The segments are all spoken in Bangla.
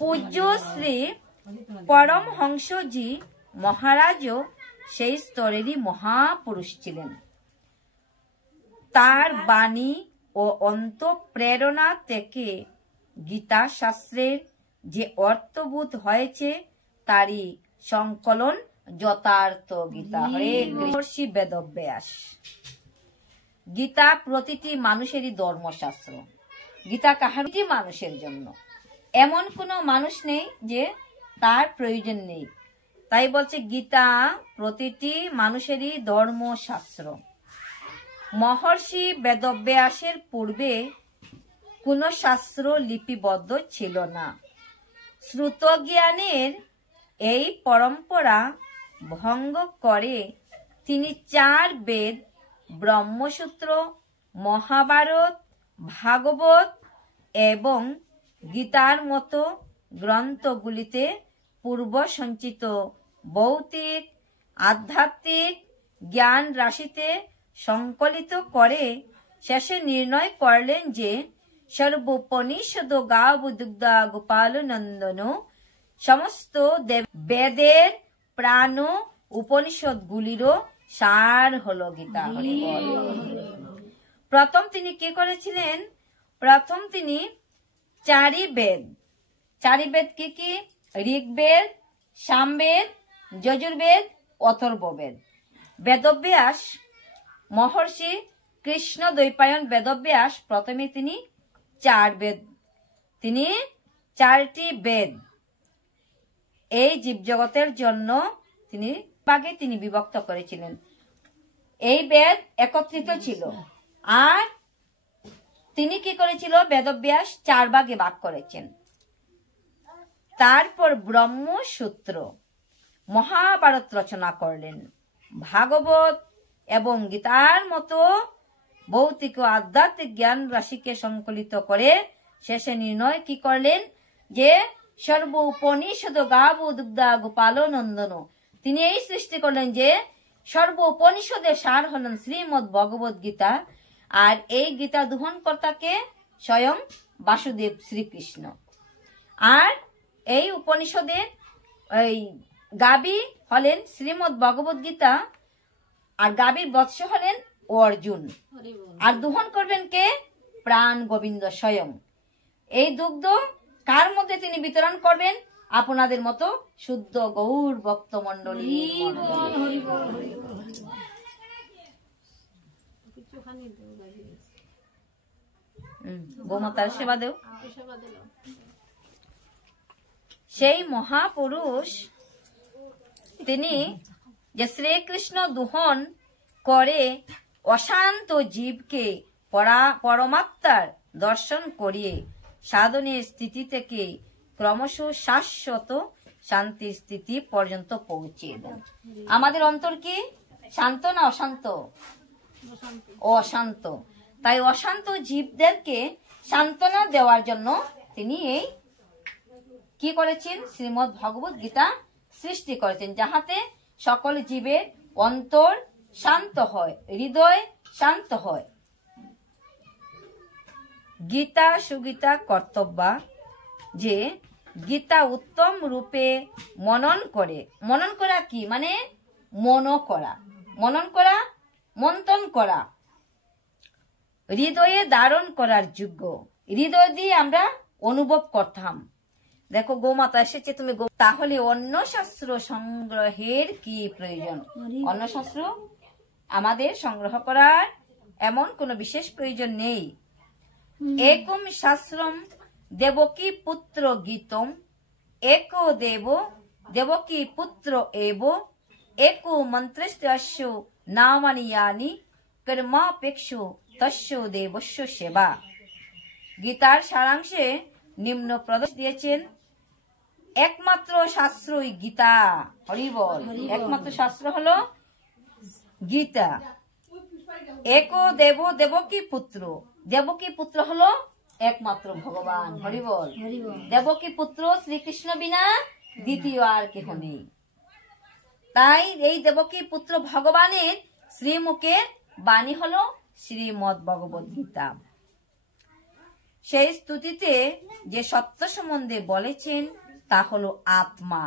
পূজ্য শ্রী পরমহংসজি মহারাজও সেই স্তরেরই মহাপুরুষ ছিলেন। তার বাণী ও অন্তঃপ্রেরণা থেকে গীতা শাস্ত্রের যে অর্থবোধ হয়েছে তারই সংকলন যথার্থ গীতা। হরে কৃষ্ণ। বেদব্যাস। গীতা প্রতিটি মানুষেরই ধর্মশাস্ত্র। গীতা কাহারটি মানুষের জন্য, এমন কোন মানুষ নেই যে তার প্রয়োজন নেই। তাই বলছে গীতা প্রতিটি মানুষেরই ধর্মশাস্ত্র। মহর্ষি বেদব্যাসের পূর্বে কোন শাস্ত্র লিপিবদ্ধ ছিল না। শ্রুতজ্ঞানের এই পরম্পরা ভঙ্গ করে তিনি 4 বেদ, ব্রহ্মসূত্র, মহাভারত, ভাগবত এবং গীতার মতো গ্রন্থগুলিতে পূর্ব সঞ্চিত ভৌতিক আধ্যাত্মিক জ্ঞান রাশিতে সংকলিত করে শেষে নির্ণয় করলেন যে সর্বোপনিষদ গাবদুগ্ধা গোপাল নন্দন সমস্ত বেদের প্রাণ উপনিষদগুলিরও সার হলো গীতা। প্রথম তিনি কি করেছিলেন? প্রথম তিনি 4 বেদ। 4 বেদ কি কি? ঋগ্বেদ, সামবেদ, যজুর্বেদ, অথর্ববেদ। বেদব্যাস মহর্ষি কৃষ্ণ দ্বৈপায়ন বেদব্যাস প্রথমে তিনি 4 বেদ, তিনি 4টি বেদ এই জীবজগতের জন্য তিনি ভাগে তিনি বিভক্ত করেছিলেন। এই বেদ একত্রিত ছিল, আর তিনি কি করেছিল? বেদব্যাস 4 ভাগে ভাগ করেছেন। তারপর ব্রহ্মসূত্র, মহাভারত রচনা করলেন। ভাগবত এবং গীতার মতো ভৌতিক ও আধ্যাত্মিক জ্ঞান রাশিকে সংকলিত করে শেষে নির্ণয় কি করলেন? যে সর্ব উপনিষদ গাব দুগ্ধা গোপাল নন্দন। তিনি এই সৃষ্টি করলেন যে সর্ব উপনিষদের সার হলেন শ্রীমদ্ ভগবত গীতা, আর এই গীতা দোহন কর্তাকে স্বয়ং বাসুদেব শ্রীকৃষ্ণ। আর এই উপনিষদের এই গাবি হলেন শ্রীমদ্ ভগবত গীতা, আর গাবির বৎস হলেন অর্জুন, আর দোহন করবেন কে? প্রাণ গোবিন্দ স্বয়ং। এই দুগ্ধ কার মধ্যে তিনি বিতরণ করবেন? আপনাদের মতো শুদ্ধ গৌর ভক্ত মন্ডলী। গোমাতার সেবা দেও। সেই মহাপুরুষ তিনি যে শ্রীকৃষ্ণ দোহন করে অশান্ত জীবকে পরমাত্মার দর্শন করিয়ে সাধনের স্থিতি থেকে ক্রমশ শাশ্বত শান্তির স্থিতি পর্যন্ত পৌঁছিয়ে দেন। আমাদের অন্তর কি শান্ত না অশান্ত? অশান্ত। তাই অশান্ত জীবদেরকে সান্ত্বনা দেওয়ার জন্য তিনি এই কি করেছেন? শ্রীমদ্ ভগবত গীতা সৃষ্টি করেছেন, যাহাতে সকল জীবের অন্তর শান্ত হয়, হৃদয় শান্ত হয়। গীতা সুগীতা কর্তব্য যে গীতা উত্তম রূপে মনন করে। মনন করা কি মানে? মন করা, মনন করা, মন্থন করা, হৃদয়ে ধারণ করার যোগ্য। হৃদয় দিয়ে আমরা অনুভব করতাম। দেখো গোমাতা এসেছে, তুমি তাহলে অন্য শাস্ত্র সংগ্রহের কি প্রয়োজন? অন্য শাস্ত্র আমাদের সংগ্রহ করার এমন কোন বিশেষ প্রয়োজন নেই। একম শাস্ত্রম দেবকী পুত্র গীতম এক দেব দেবকী পুত্র এব এক মন্ত্রস্য নামানি ইয়ানি কর্মাপেক্ষু তস্য দেবস্য সেবা। গীতার সারাংশে নিম্ন প্রদেশ দিয়েছেন, একমাত্র শাস্ত্রই গীতা। হরি বল। একমাত্র শাস্ত্র হলো গীতা। এক দেব দেবকী পুত্র, দেবকী পুত্র হলো একমাত্র ভগবান। হরি বল। দেবকী পুত্র শ্রীকৃষ্ণ বিনা দ্বিতীয় আর কেহ নেই। তাই এই দেবকী পুত্র ভগবানের শ্রীমুখের বাণী হলো শ্রীমদ্ ভগবত গীতা। সেই স্তুতিতে যে সত্য সম্বন্ধে বলেছেন তা হলো আত্মা।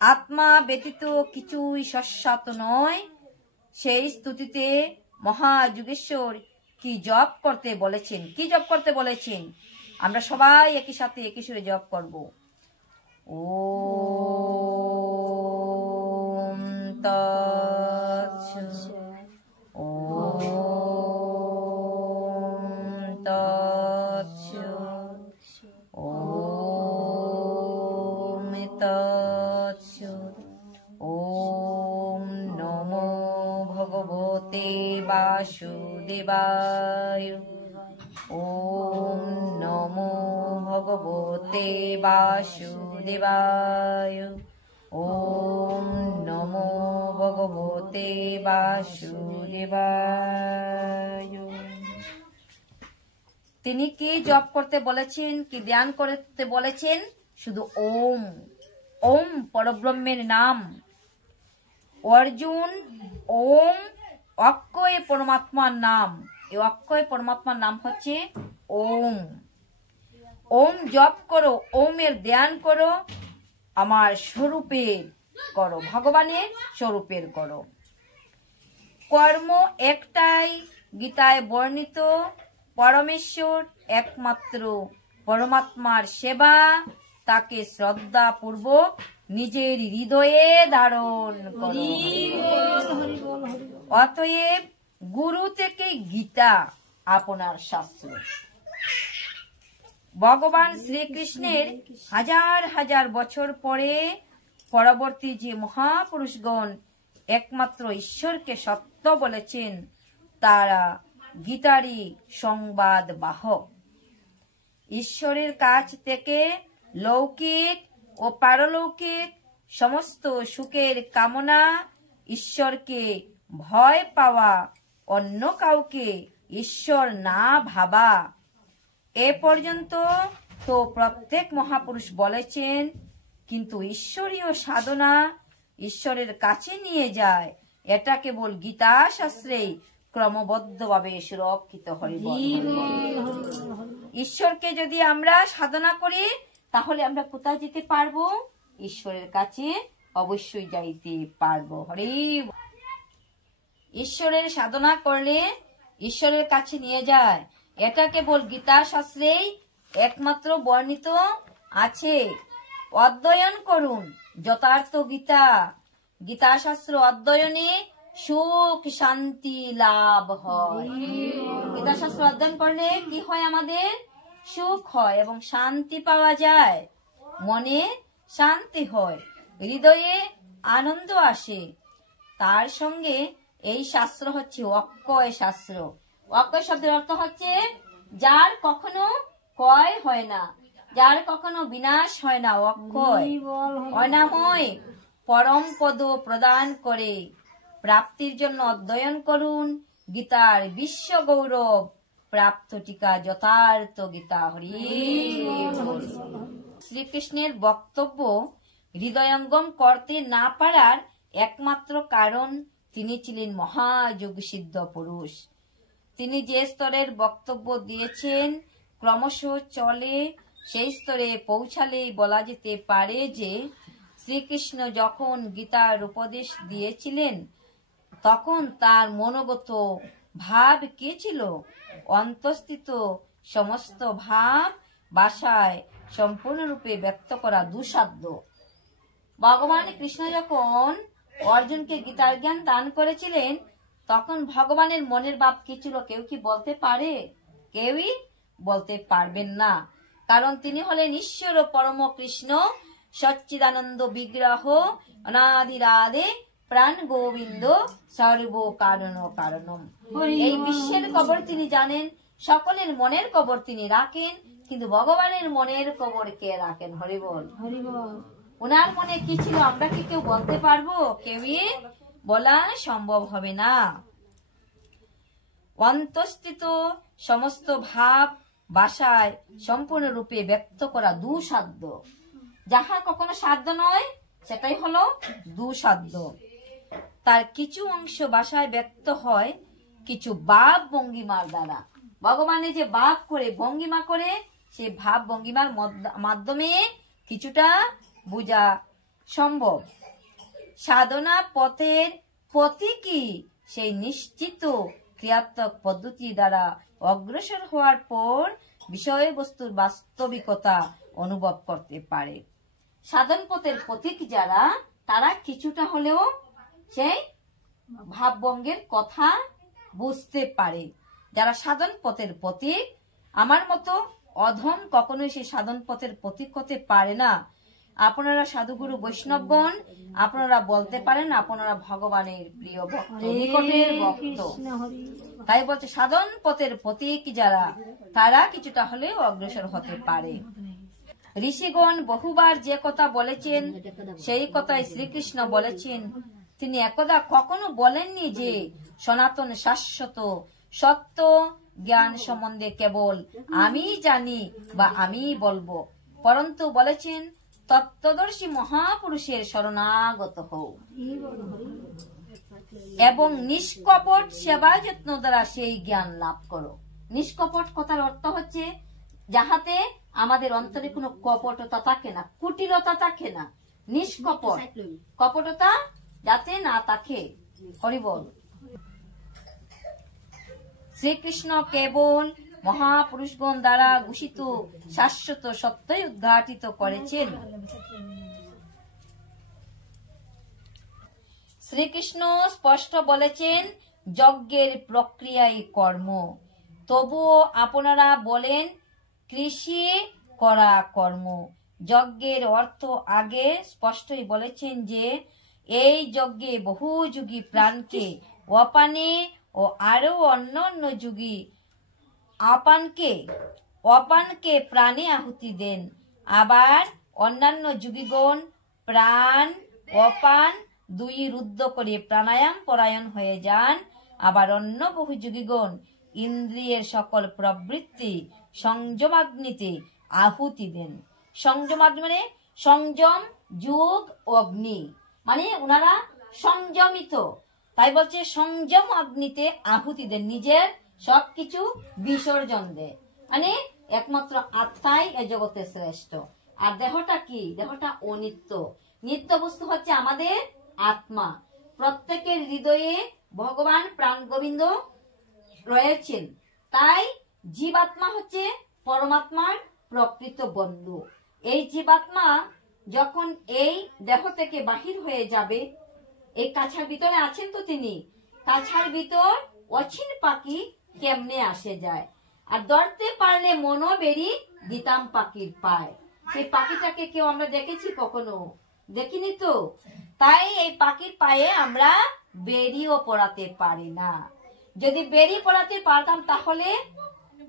আত্মা ব্যতীত কিছুই শাশ্বত নয়। সেই স্তুতিতে মহাযুগেশ্বর কি জপ করতে বলেছেন, কি জপ করতে বলেছেন, আমরা সবাই একই সাথে একই সুরে জপ করব। ওম তৎসৎ, ওম তৎসৎ, ওম তৎসৎ। ওম নমো ভগবতে বাসুদেবায়। ওম নমো ভগবতে বাসুদেবায়। ওম নমো ভগবতে বাসুদেবায়। তিনি কি জপ করতে বলেছেন, কি ধ্যান করতে বলেছেন? শুধু ওম। ওম পরব্রহ্মের নাম। অর্জুন ওম অক্ষয় পরমাত্মার নাম। এই অক্ষয় পরমাত্মার নাম হচ্ছে ওম। ওম জপ করো, ওমের ধ্যান করো, আমার স্বরূপের করো, ভগবানের স্বরূপের করো। কর্ম একটাই, গীতায় বর্ণিত পরমেশ্বর একমাত্র, পরমাত্মার সেবা, তাকে শ্রদ্ধা পূর্বক নিজের হৃদয়ে ধারণ করো। অতএব গুরু থেকে গীতা আপনার শাস্ত্র। ভগবান শ্রীকৃষ্ণের হাজার হাজার বছর পরে পরবর্তী যে মহাপুরুষগণ একমাত্র ঈশ্বরকে সত্য বলেছেন, তারা গীতারই সংবাদ বাহক। ঈশ্বরের কাছ থেকে লৌকিক ও পারলৌকিক সমস্ত সুখের কামনা, ঈশ্বরকে ভয় পাওয়া, অন্য কাউকে ঈশ্বর না ভাবা, এ পর্যন্ত তো প্রত্যেক মহাপুরুষ বলেছেন। কিন্তু ঈশ্বরীয় সাধনা ঈশ্বরের কাছে নিয়ে যায়, এটা কেবল গীতা শাস্ত্রে ক্রমবদ্ধভাবে সুরক্ষিত। হরিবল। ঈশ্বরকে যদি আমরা সাধনা করি তাহলে আমরা কোথায় যেতে পারবো? ঈশ্বরের কাছে অবশ্যই যাইতে পারবো। হরি। ঈশ্বরের সাধনা করলে ঈশ্বরের কাছে নিয়ে যায়, এটা কেবল গীতা শাস্ত্রেই একমাত্র বর্ণিত আছে। অধ্যয়ন করুন যথার্থ গীতা। গীতা শাস্ত্র অধ্যয়নে সুখ শান্তি লাভ হয়। গীতা শাস্ত্র অধ্যয়ন করলে কি হয়? আমাদের সুখ হয় এবং শান্তি পাওয়া যায়, মনে শান্তি হয়, হৃদয়ে আনন্দ আসে। তার সঙ্গে এই শাস্ত্র হচ্ছে অক্ষয় শাস্ত্র। অক্ষয় শব্দের অর্থ হচ্ছে যার কখনো ক্ষয় হয় না, যার কখনো বিনাশ হয় না। অক্ষয় অনাময় পরম পদ প্রদান করে। প্রাপ্তির জন্য অধ্যয়ন করুন গীতার বিশ্ব গৌরব প্রাপ্ত টিকা যথার্থ গীতা। হরি। শ্রীকৃষ্ণের বক্তব্য হৃদয়ঙ্গম করতে না পারার একমাত্র কারণ তিনি ছিলেন মহাযোগ সিদ্ধ পুরুষ। তিনি যে স্তরের বক্তব্য দিয়েছেন ক্রমশ চলে, সেই স্তরে পৌঁছালেই বলা যেতে পারে যে শ্রীকৃষ্ণ যখন গীতার উপদেশ দিয়েছিলেন তখন তার মনোগত ভাব কি ছিল? অন্তঃস্থিত সমস্ত ভাব ভাষায় সম্পূর্ণরূপে ব্যক্ত করা দুঃসাধ্য। ভগবান কৃষ্ণ যখন অর্জুনকে গীতার জ্ঞান দান করেছিলেন তখন ভগবানের মনের ভাব কি ছিল কেউ কি বলতে পারে? কেউই বলতে পারবেন না, কারণ তিনি হলেন ঈশ্বর পরম কৃষ্ণ, সচ্চিদানন্দ বিগ্রহ, অনাদিরাদে প্রাণ গোবিন্দ, সর্ব কারণ কারণম। এই বিশ্বের খবর তিনি জানেন, সকলের মনের খবর তিনি রাখেন, কিন্তু ভগবানের মনের খবর কে রাখেন? হরিবল। ওনার মনে কি ছিল আমরা কি কেউ বলতে পারবো? কেউই বলা সম্ভব হবে না। অন্তঃস্থিত সমস্ত ভাব ভাষায় সম্পূর্ণরূপে ব্যক্ত করা দুঃসাধ্য। যাহা কখনো সাধ্য নয় সেটাই হলো দুঃসাধ্য। তার কিছু অংশ ভাষায় ব্যক্ত হয় কিছু ভাব ভঙ্গিমার দ্বারা। ভগবানের যে ভাব করে ভঙ্গিমা করে, সেই ভাব ভঙ্গিমার মাধ্যমে কিছুটা বোঝা সম্ভব। সাধনা পথের প্রতীকী সেই নিশ্চিত ক্রিয়াত্মক পদ্ধতি দ্বারা অগ্রসর হওয়ার পর বিষয়বস্তুর বাস্তবিকতা অনুভব করতে পারে। সাধন পথের প্রতীক যারা, তারা কিছুটা হলেও সেই ভাবভঙ্গের কথা বুঝতে পারে। যারা সাধন পথের প্রতীক, আমার মতো অধম কখনোই সেই সাধন পথের প্রতীক হতে পারে না। আপনারা সাধুগুরু বৈষ্ণবগণ, আপনারা বলতে পারেন আপনারা ভগবানের প্রিয় ভক্ত, নিকটের ভক্ত। তাই বলছে সাধন পথের প্রতীক যারা, তারা কিছুটা হলেও অগ্রসর হতে পারে। ঋষিগণ বহুবার যে কথা বলেছেন, সেই কথাই শ্রীকৃষ্ণ বলেছেন। তিনি একদা কখনো বলেননি যে সনাতন শাশ্বত সত্য জ্ঞান সম্বন্ধে কেবল আমি জানি বা আমি বলবো, পরন্তু বলেছেন তত্ত্বদর্শী মহাপুরুষের শরণাগত হও এবং নিষ্কপট সেবা যত্ন দ্বারা সেই জ্ঞান লাভ করো। নিষ্কপট কথার অর্থ হচ্ছে যাহাতে আমাদের অন্তরে কোনো কপটতা থাকে না, কুটিলতা থাকে না। নিষ্কপট, কপটতা যাতে না থাকে। হরি বল। শ্রীকৃষ্ণ কেবল মহাপুরুষগণ দ্বারা ঘোষিত শাশ্বত সত্যই উদ্ঘাটিত করেছেন। শ্রীকৃষ্ণ স্পষ্ট বলেছেন যজ্ঞের প্রক্রিয়াই কর্ম, তবুও আপনারা বলেন কৃষি করা কর্ম। যজ্ঞের অর্থ আগে স্পষ্টই বলেছেন যে এই যজ্ঞে বহু যুগী প্রাণকে অপানে ও আরো অন্যান্য যুগী অপানকে প্রাণে আহুতি দেন। আবার অন্যান্য যুগীগণ প্রাণ অপান দুই রুদ্ধ করে প্রাণায়াম পরায়ণ হয়ে যান। আবার অন্য বহু যুগীগণ ইন্দ্রিয়ের সকল প্রবৃত্তি সংযমাগ্নিতে আহুতি দেন। সংযমাগ্নি মানে সংযম যুগ অগ্নি, মানে ওনারা সংযমিত। তাই বলছে সংযম অগ্নিতে আহুতি দেন, নিজের সবকিছু বিসর্জন দেয়। মানে একমাত্র আত্মাই এ জগতে শ্রেষ্ঠ। আর দেহটা কি? দেহটা অনিত্য। নিত্য বস্তু হচ্ছে আমাদের আত্মা। প্রত্যেকের হৃদয়ে ভগবান প্রাণ গোবিন্দ রয়েছেন। তাই জীবাত্মা হচ্ছে পরমাত্মার প্রকৃত বন্ধু। এই জীবাত্মা যখন এই দেহ থেকে বাহির হয়ে যাবে, এই কাছার ভিতরে আছেন তো তিনি, কাছার ভিতর অচিন পাখি কেমনে আসে যায়, আর ধরতে পারলে মনো বেরি দিতাম পাখির পায়। সেই পাখিটাকে কেউ আমরা দেখেছি কখনো? দেখিনি তো। তাই এই পাখির পায়ে আমরা বেরিও পড়াতে পারি না। যদি বেরি পড়াতে পারতাম তাহলে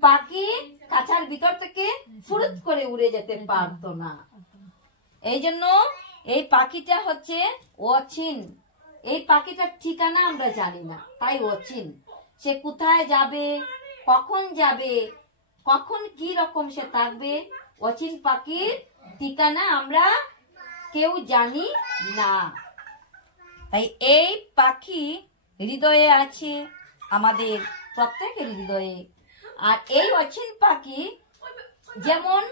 পাখি কাছার ভিতর থেকে ফুরুত করে উড়ে যেতে পারতো না। এই জন্য এই পাখিটা হচ্ছে অচিন। এই পাখিটার ঠিকানা আমরা জানি না, তাই অচিন। সে কোথায় যাবে, কখন কি রকম সে থাকবে, অচিন পাখির ঠিকানা আমরা কেউ জানি না। তাই এই পাখি হৃদয়ে আছে, আমাদের প্রত্যেকের হৃদয়ে। আর এই অচিন পাখি যেমন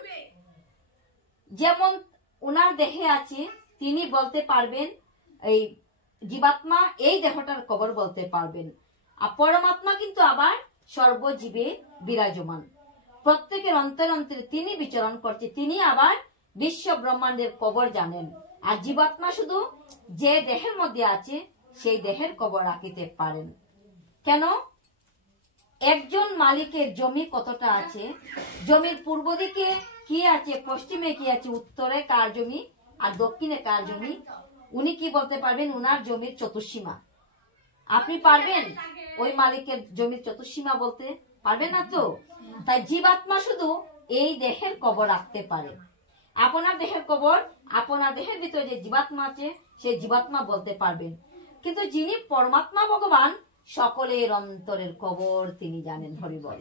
যেমন ওনার দেহে আছে, তিনি বলতে পারবেন, এই জীবাত্মা এই দেহটার খবর বলতে পারবেন। আর পরমাত্মা কিন্তু আবার সর্বজীবে বিরাজমান, প্রত্যেকের অন্তর অন্তরে তিনি বিচরণ করছে। তিনি আবার বিশ্ব ব্রহ্মাণ্ডের খবর জানেন। আর জীবাত্মা শুধু যে দেহের মধ্যে আছে সেই দেহের খবর রাখিতে পারেন। কেন? একজন মালিকের জমি কতটা আছে, জমির পূর্ব দিকে কি আছে, পশ্চিমে কি আছে, উত্তরে কার জমি আর দক্ষিণে কার জমি, উনি কি বলতে পারবেন? উনার জমির চতুর্সীমা। আপনি পারবেন ওই মালিকের জমির চতুর্সীমা বলতে? পারবেন না তো। তাই জীবাত্মা শুধু এই দেহের খবর রাখতে পারে। আপনার দেহের খবর, আপনার দেহের ভিতরে যে জীবাত্মা আছে সেই জীবাত্মা বলতে পারবেন। কিন্তু যিনি পরমাত্মা ভগবান, সকলের অন্তরের খবর তিনি জানেন। হরি বল।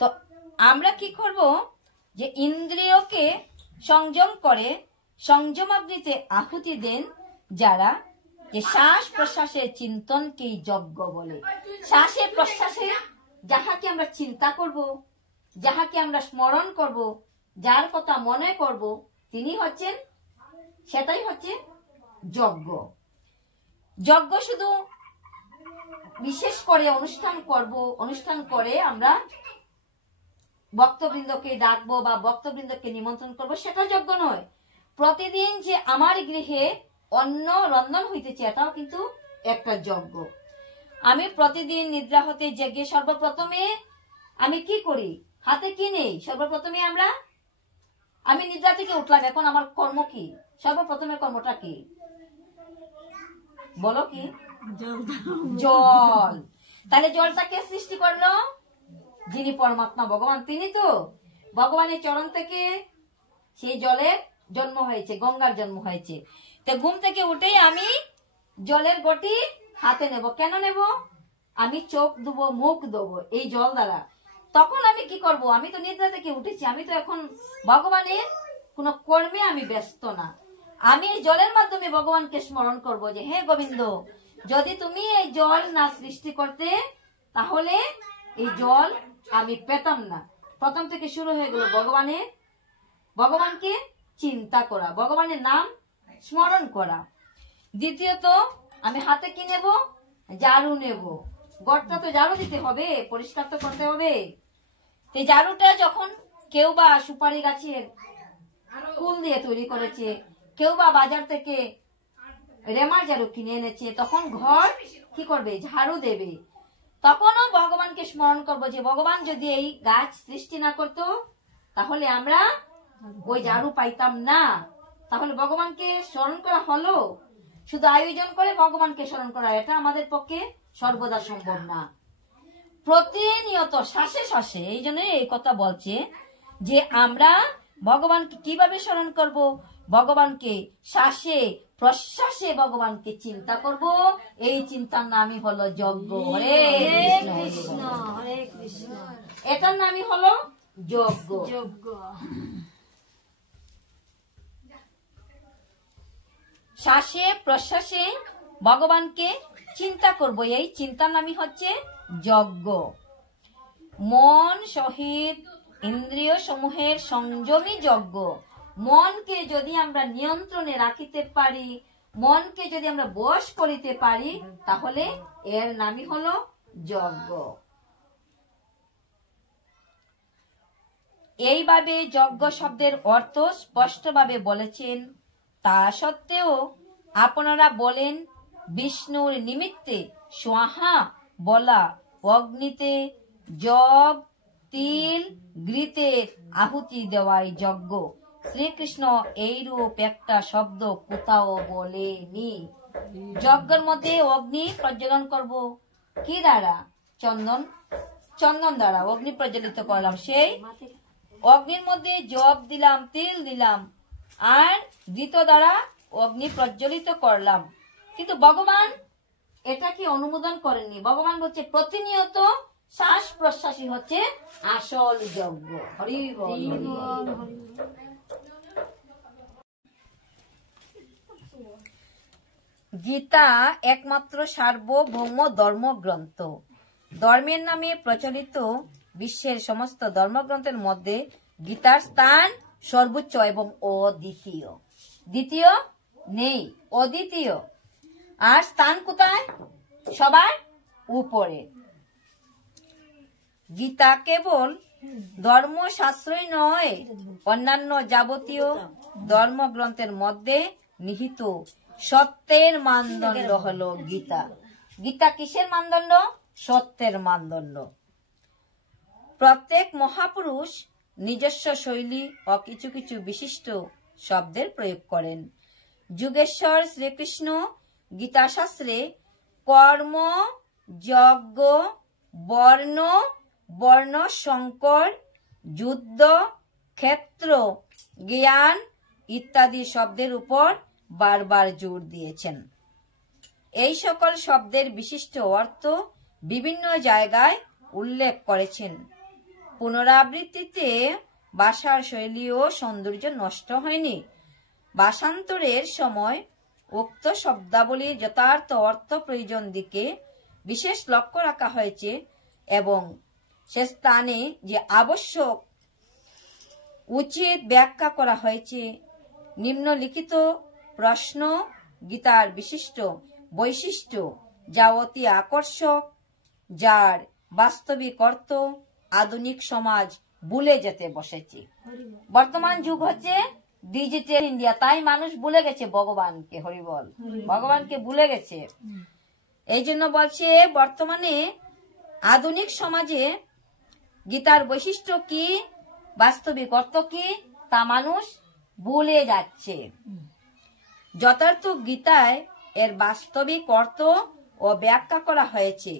তো আমরা কি করব? যে ইন্দ্রিয়কে সংযম করে সংযমাগ্নিতে আহুতি দেন যারা, যে শ্বাস প্রশ্বাসের চিন্তনকেই যজ্ঞ বলে। শ্বাসে প্রশ্বাসে যাহাকে আমরা চিন্তা করব, যাহাকে আমরা স্মরণ করব, যার কথা মনে করব, তিনি হচ্ছেন, সেটাই হচ্ছে যজ্ঞ। যজ্ঞ শুধু বিশেষ করে অনুষ্ঠান করে আমরা ভক্তবৃন্দকে ডাকবো বা ভক্তবৃন্দকে নিমন্ত্রণ করব, সেটা যজ্ঞ নয়। প্রতিদিন যে আমার গৃহে অন্ন রন্ধন হইতেছে, এটাও কিন্তু একটা যজ্ঞ। আমি প্রতিদিন নিদ্রা হতে জেগে সর্বপ্রথমে আমি কি করি, হাতে কি নেই, সর্বপ্রথমে আমি নিদ্রা থেকে উঠলাম, এখন আমার কর্ম কি, সর্বপ্রথমের কর্মটা কি বলো? কি? জল। তাহলে জলটাকে সৃষ্টি করলো যিনি পরমাত্মা ভগবান, তিনি তো। ভগবানের চরণ থেকে সেই জলের জন্ম হয়েছে, গঙ্গার জন্ম হয়েছে। তো ঘুম থেকে উঠেই আমি জলের গটি হাতে নেব। কেন নেব? আমি চোখ ধুবো, মুখ ধোবো এই জল দ্বারা। তখন আমি কি করব? আমি তো নিদ্রা থেকে উঠেছি, আমি তো এখন ভগবানের কোন কর্মে আমি ব্যস্ত না। আমি এই জলের মাধ্যমে ভগবানকে স্মরণ করব যে হে গোবিন্দ, যদি তুমি এই জল না সৃষ্টি করতে তাহলে এই জল আমি পেতাম না। প্রথম থেকে শুরু হয়ে গেল ভগবানকে চিন্তা করা, ভগবানের নাম স্মরণ করা। দ্বিতীয়ত আমি হাতে কি নেব? ঝাড়ু নেব। ঘরটা তো ঝাড়ু দিতে হবে, পরিষ্কার তো করতে হবে। এই ঝাড়ুটা যখন কেউ বা সুপারি গাছের কুল দিয়ে তৈরি করেছে, কেউ বা বাজার থেকে রেমার ঝাড়ু কিনে এনেছে, তখন ঘর কি করবে? ঝাড়ু দেবে। তখনও ভগবানকে স্মরণ করব যে ভগবান যদি এই গাছ সৃষ্টি না করত তাহলে আমরা ওই ঝাড়ু পাইতাম না। তাহলে ভগবানকে স্মরণ করা হলো। শুধু আয়োজন করে ভগবানকে স্মরণ করা, এটা আমাদের পক্ষে সর্বদা সম্ভব না। প্রতিনিয়ত শ্বাসে শ্বাসে, এই জন্য এই কথা বলছে যে আমরা ভগবানকে কিভাবে স্মরণ করব? ভগবানকে শ্বাসে প্রশ্বাসে ভগবানকে চিন্তা করব। এই চিন্তার নামই হলো যজ্ঞ। হরে কৃষ্ণ হরে কৃষ্ণ, এটার নামই হলো যজ্ঞ। শ্বাসে প্রশ্বাসে ভগবানকে চিন্তা করব, এই চিন্তার নামই হচ্ছে যজ্ঞ। মন সহিত ইন্দ্রিয় সমূহের সংযমী যজ্ঞ। মনকে যদি আমরা নিয়ন্ত্রণে রাখিতে পারি, মনকে যদি আমরা বশ করিতে পারি, তাহলে এর নামই হলো যজ্ঞ। এইভাবে যজ্ঞ শব্দের অর্থ স্পষ্টভাবে বলেছেন। তা সত্ত্বেও আপনারা বলেন বিষ্ণুর নিমিত্তে স্বাহা বলা অগ্নিতে জব, তিল, ঘৃতের আহুতি দেওয়াই যজ্ঞ। শ্রীকৃষ্ণ এইরূপ একটা শব্দ কোথাও বলেনি। যজ্ঞের মধ্যে অগ্নি প্রজ্বলন করব কি দ্বারা? চন্দন দ্বারা অগ্নি প্রজ্বলিত করলাম। সেই অগ্নির মধ্যে জব দিলাম, তিল দিলাম, আর ঘৃত দ্বারা অগ্নি প্রজ্বলিত করলাম। কিন্তু ভগবান এটাকে অনুমোদন করেননি। ভগবান বলছে প্রতিনিয়ত শ্বাস প্রশ্বাসই হচ্ছে আসল যজ্ঞ। হরি বল। গীতা একমাত্র সার্বভৌম ধর্মগ্রন্থ। ধর্মের নামে প্রচলিত বিশ্বের সমস্ত ধর্মগ্রন্থের মধ্যে গীতার স্থান সর্বোচ্চ এবং অদ্বিতীয়। দ্বিতীয় নেই, অদ্বিতীয়। আর স্থান কোথায়? সবার উপরে। গীতা কেবল ধর্মশাস্ত্রই নয়, অন্যান্য যাবতীয় ধর্মগ্রন্থের মধ্যে নিহিত সত্যের মানদণ্ড হলো গীতা। গীতা কিসের মানদণ্ড? সত্যের মানদণ্ড। প্রত্যেক মহাপুরুষ নিজস্ব শৈলী ও কিছু কিছু বিশিষ্ট শব্দের প্রয়োগ করেন। যুগেশ্বর শ্রীকৃষ্ণ গীতাশাস্ত্রে কর্ম, যজ্ঞ, বর্ণ সংকর, যুদ্ধ, ক্ষেত্র, জ্ঞান ইত্যাদি শব্দের উপর বারবার জোর দিয়েছেন। এই সকল শব্দের বিশিষ্ট অর্থ বিভিন্ন জায়গায় উল্লেখ করেছেন। পুনরাবৃত্তিতে ভাষার শৈলী ও সৌন্দর্য নষ্ট হয়নি। ভাষান্তরের সময় উক্ত শব্দাবলীর যথার্থ অর্থ প্রয়োজন দিকে বিশেষ লক্ষ্য রাখা হয়েছে এবং সে স্থানে যে আবশ্যক উচিত ব্যাখ্যা করা হয়েছে। নিম্নলিখিত প্রশ্ন গীতার বিশিষ্ট বৈশিষ্ট্য, যা অতি আকর্ষক, যার বাস্তবিক অর্থ আধুনিক সমাজ ভুলে যেতে বসেছে। বর্তমান যুগ হচ্ছে ডিজিটাল ইন্ডিয়া, তাই মানুষ ভুলে গেছে ভগবানকে। হরিবল, ভগবানকে ভুলে গেছে। এই জন্য বলছে বর্তমানে আধুনিক সমাজে গীতার বৈশিষ্ট্য কি, বাস্তবিক অর্থ কি, তা মানুষ ভুলে যাচ্ছে। যথার্থ গীতায় এর বাস্তবিক অর্থ ও ব্যাখ্যা করা হয়েছে।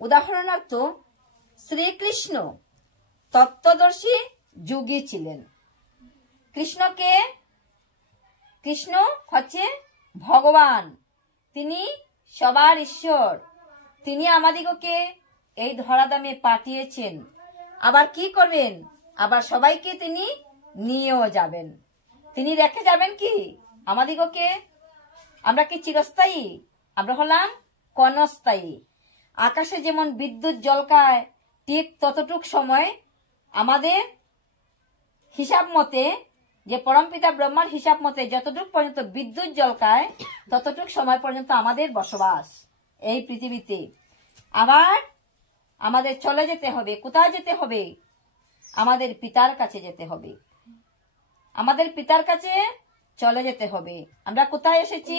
উদাহরণার্থ শ্রীকৃষ্ণ তত্ত্বদর্শী যোগী ছিলেন। কৃষ্ণ হচ্ছে ভগবান, তিনি সবার ঈশ্বর। তিনি আমাদিগকে এই ধরাধামে পাঠিয়েছেন। আবার কি করবেন? আবার সবাইকে তিনি নিয়েও যাবেন। তিনি রেখে যাবেন কি আমাদিগকে? আমরা কি চিরস্থায়ী? আমরা হলাম ক্ষণস্থায়ী। আকাশে যেমন বিদ্যুৎ ঝলকায়, ঠিক ততটুক সময় আমাদের হিসাব মতে, যে পরমপিতা ব্রহ্মার হিসাব মতে যতটুক পর্যন্ত বিদ্যুৎ ঝলকায় ততটুক সময় পর্যন্ত আমাদের বসবাস এই পৃথিবীতে। আবার আমাদের চলে যেতে হবে। কোথায় যেতে হবে? আমাদের পিতার কাছে যেতে হবে। আমাদের পিতার কাছে চলে যেতে হবে। আমরা কোথায় এসেছি?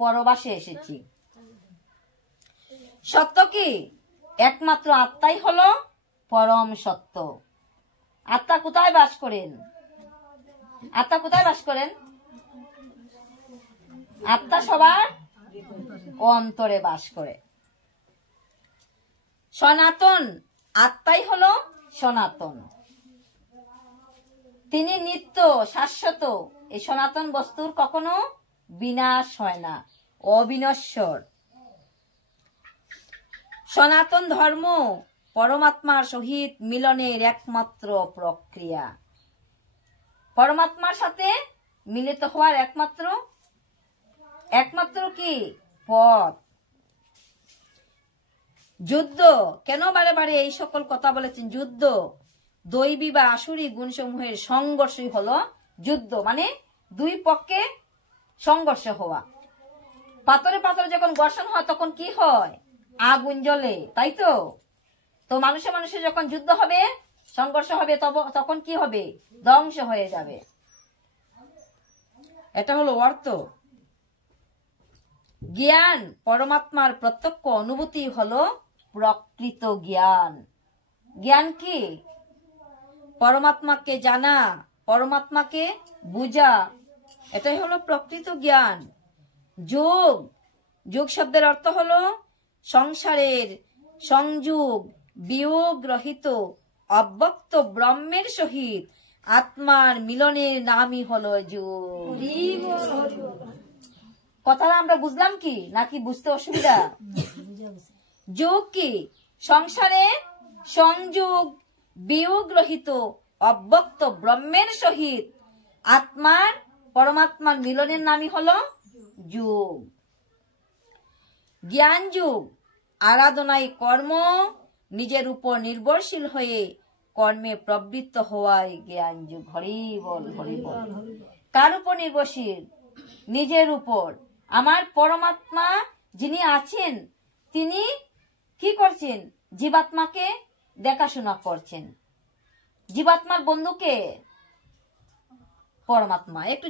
পরবাসে এসেছি। সত্য কি? একমাত্র আত্মাই হলো পরম সত্য। আত্মা কোথায় বাস করেন? আত্মা কোথায় বাস করেন? আত্মা সবার অন্তরে বাস করে। সনাতন আত্মাই হলো সনাতন। তিনি নিত্য, শাশ্বত। এই সনাতন বস্তুর কখনো বিনাশ হয় না, অবিনশ্বর। সনাতন ধর্ম পরমাত্মার সহিত মিলনের একমাত্র প্রক্রিয়া। পরমাত্মার সাথে মিলিত হওয়ার একমাত্র কি পথ। যুদ্ধ কেন বারে বারে এই সকল কথা বলেছেন? যুদ্ধ দৈবী বা আসুরি গুণসমূহের সংঘর্ষই হলো যুদ্ধ, মানে দুই পক্ষে সংঘর্ষ হওয়া। পাথরে পাথরে যখন ঘর্ষণ হয় তখন কি হয়? আগুন জ্বলে, তাই তো? তো মানুষে যখন যুদ্ধ হবে, সংঘর্ষ হবে, তখন কি হবে? ধ্বংস হয়ে যাবে। এটা হলো অর্থ। জ্ঞান পরমাত্মার প্রত্যক্ষ অনুভূতি হলো প্রকৃত জ্ঞান। জ্ঞান কি? পরমাত্মাকে জানা, পরমাত্মাকে বুঝা, এটাই হলো প্রকৃত জ্ঞান। যোগ শব্দের অর্থ হলো সংসারের সংযোগ বিয়োগ রহিত অব্যক্ত ব্রহ্মের সহিত আত্মার মিলনের নামই হলো যোগ। কথাটা আমরা বুঝলাম কি নাকি বুঝতে অসুবিধা? যোগ কি? সংসারে সংযোগ বিয়োগ রহিত অব্যক্ত ব্রহ্মের সহিত আত্মার পরমাত্মার মিলনের নামই হলো যোগ। জ্ঞান যুগ আরাধনায় কর্ম নিজের উপর নির্ভরশীল হয়ে কর্মে প্রবৃত্ত হওয়ায় জ্ঞান যুগ। হরি বল, হরি বল। কার উপর নির্ভরশীল? নিজের উপর। আমার পরমাত্মা যিনি আছেন তিনি কি করছেন? জীবাত্মাকে দেখাশোনা করছেন। জীবাত্মার বন্ধুকে পরমাত্মা। একটু